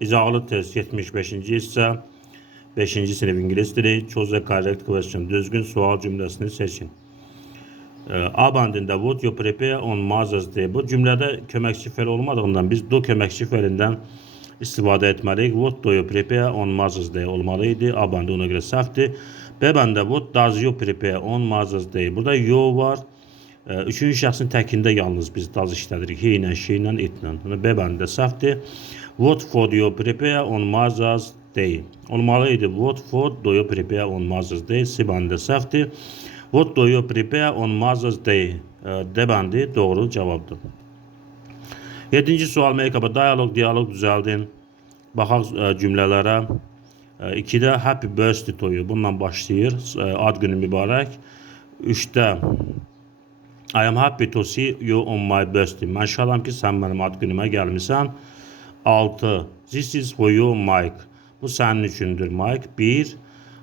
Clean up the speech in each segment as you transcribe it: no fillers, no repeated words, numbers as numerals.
İzahalı test 75. hissə 5-ci sinif ingilis dili. Choose a correct question. Düzgün sual cümlesini seçin. A bandında would you prepare on Mother's Day? Bu cümlədə köməkçi fəal olmadığından biz do köməkçi fəalindən istifadə etməliyik. What do you prepare on Mother's Day olmalıydı. A bandı ona görə səhvdir. B bandı what does you prepare on Mother's Day? Burada you var. Üçüncü şəxsin təkində yalnız biz does işlədirik. He ilə, she ilə, it ilə. B bandı səhvdir. What food do you prepare on Mother's Day? Olmalıydı. What food do you prepare on Mother's Day? C bandı səhvdir. What do you prepare on Mother's Day? D bandı doğru cavabdır. 7-ci sual make-up'a diyalog düzəldin. Baxaq cümlələrə. 2-də happy birthday toyu bununla başlayır. Ad günü mübarək. 3-də I am happy to see you on my birthday. Mən şadam ki, sən mənim ad günümə gəlmisən. 6. This is for you, Mike. Bu sənin üçündür, Mike. 1.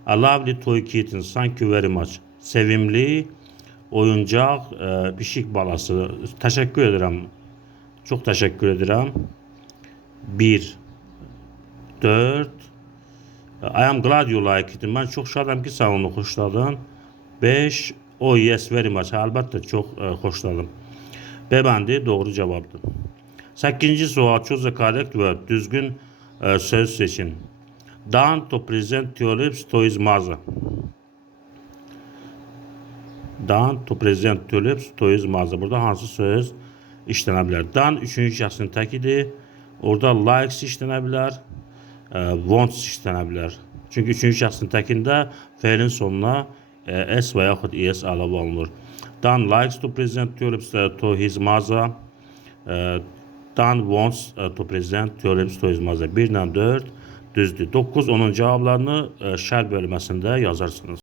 A lovely toy kitten. Thank you very much. Sevimli oyuncaq pişik balası. Təşəkkür edirəm. Çox təşəkkür edirəm. 1. 4. I am glad you like it. Mən çox şadam ki, sən onu xoşladın. 5. Oh yes, very much. Əlbəttə çox xoşladım. B bəndi doğru cavabdır. 8-ci sual. Choose a correct word. Düzgün söz seçin. Done to present tulips to his mother. Done to present tulips to his mother. Burada hansı söz işlənə bilər? Done üçüncü şəxsin təkidir. Orada likes işlənə bilər. Wants işlənə bilər. Çünki üçüncü şəxsin təkində feilin sonuna s və yaxud es əlavə olunur. Done likes to present tulips to his mother. Done wants to present tulips to his mother. 1 ilə 4 düzdür. 9, onun cavablarını şərh bölməsində yazarsınız.